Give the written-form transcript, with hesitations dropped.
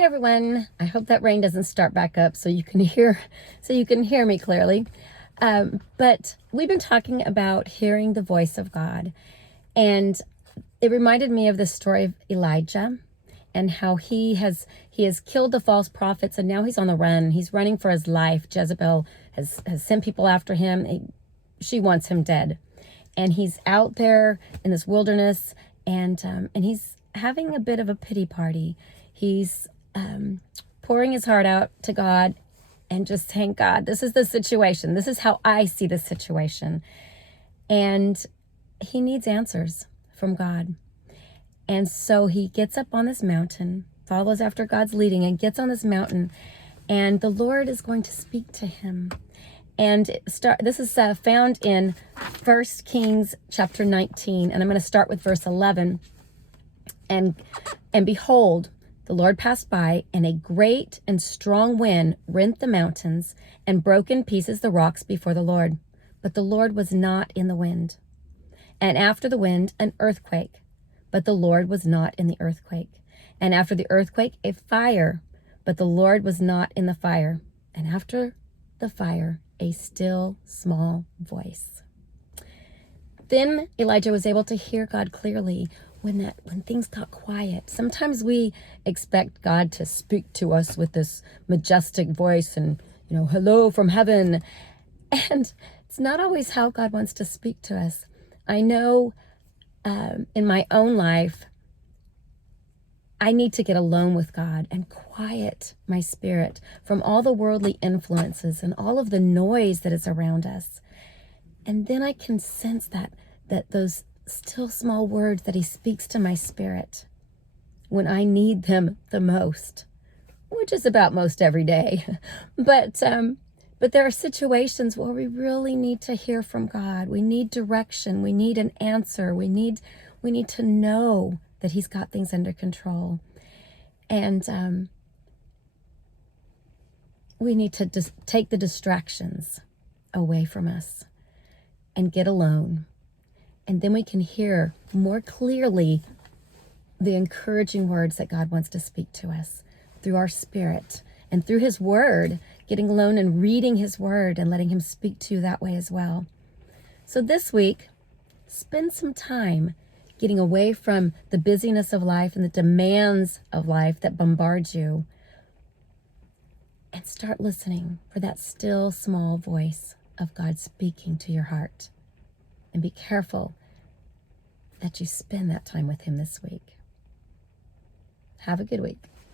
Hi everyone. I hope that rain doesn't start back up so you can hear me clearly. But we've been talking about hearing the voice of God, and it reminded me of the story of Elijah and how he has killed the false prophets, and now he's on the run. He's running for his life. Jezebel has sent people after him. She wants him dead, and he's out there in this wilderness, and he's having a bit of a pity party. He's pouring his heart out to God and just saying, God, this is the situation. This is how I see the situation. And he needs answers from God. And so he gets up on this mountain, follows after God's leading, and gets on this mountain. And the Lord is going to speak to him. And this is found in 1 Kings chapter 19. And I'm going to start with verse 11. And behold, the Lord passed by, and a great and strong wind rent the mountains and broke in pieces the rocks before the Lord. But the Lord was not in the wind. And after the wind, an earthquake. But the Lord was not in the earthquake. And after the earthquake, a fire. But the Lord was not in the fire. And after the fire, a still small voice. Then Elijah was able to hear God clearly when things got quiet. Sometimes we expect God to speak to us with this majestic voice and, hello from heaven. And it's not always how God wants to speak to us. I know in my own life, I need to get alone with God and quiet my spirit from all the worldly influences and all of the noise that is around us. And then I can sense that those still small words that he speaks to my spirit when I need them the most, which is about most every day. But there are situations where we really need to hear from God. We need direction. We need an answer. We need to know that he's got things under control. And we need to just take the distractions away from us and get alone. And then we can hear more clearly the encouraging words that God wants to speak to us through our spirit and through his word, getting alone and reading his word and letting him speak to you that way as well. So this week, spend some time getting away from the busyness of life and the demands of life that bombard you, and start listening for that still small voice of God speaking to your heart. And be careful that you spend that time with him this week. Have a good week.